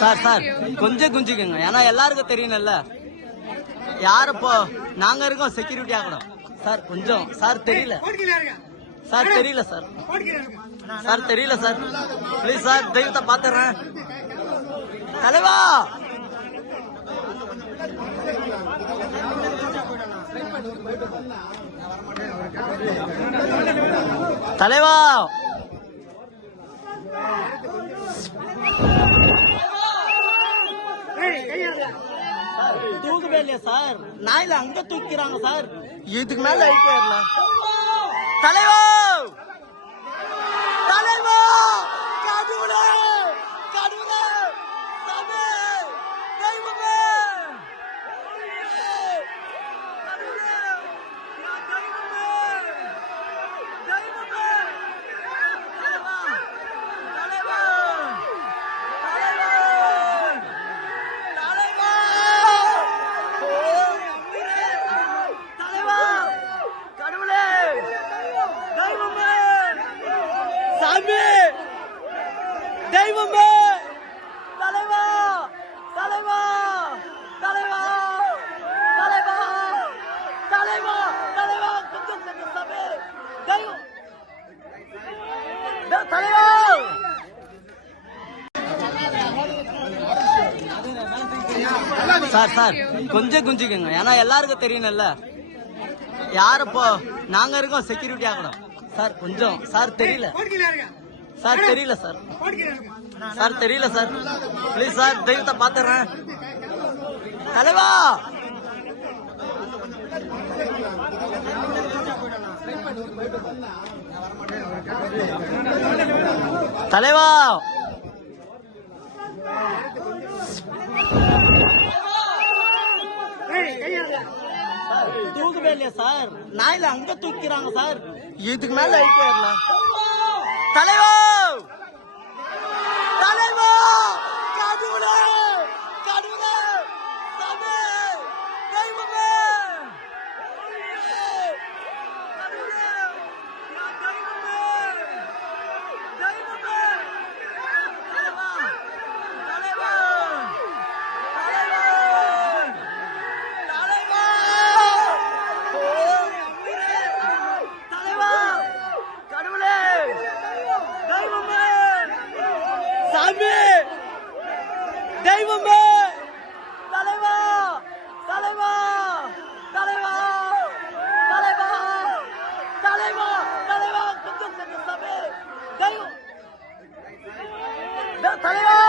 Sir sir கொஞ்சம் குஞ்சுக்குங்க, ஏன்னா எல்லாருக்கும் தெரியணும்ல யார் இப்போ நாங்க இருக்கோம் செக்யூரிட்டியா கூட. சார் கொஞ்சம் சார் தெரியல சார், தெரியல சார், சார் தெரியல சார், ப்ளீஸ் சார் தெய்வத்தை பாத்துறேன் தலைவா. தலைவா தூக்கவே இல்லையா சார்? நாயில அங்க தூக்கிறாங்க சார், இதுக்கு மேல ஐக்கியல. தலைவா தலைவா கடவுளே கடவுளே சாமி தெய்வமே தெய்வமே தலைவா தலைவா தலைவா தலைவா தலைவா தலைவா கொஞ்சம் சாமி தெய்வம் தலைவா. சார் சார் கொஞ்சம் குஞ்சுக்குங்க, ஏன்னா எல்லாருக்கும் தெரியணும்ல யார் இப்போ நாங்க இருக்கோம் செக்யூரிட்டியா கூட. சார் கொஞ்சம் சார் தெரியல சார், தெரியல சார், சார் தெரியல சார், ப்ளீஸ் சார் தெய்வத்தை பாத்துறேன் தலைவா. தலைவா தூக்கவே இல்லையா சார்? நாயில அங்க தூக்கிறாங்க சார், இதுக்கு மேல ஐக்கியல. தலைவா தலைவா கடவுளே கடவுளே சாமி தெய்வமே தெய்வமே தலைவா தலைவா தலைவா தலைவா கடவுளே தெய்வமே சாமி தெய்வமே தலைவா தலைவா தலைவா தலைவா தலைவா தலைவா கொஞ்சம் சாமி தெய்வம் தலைவா.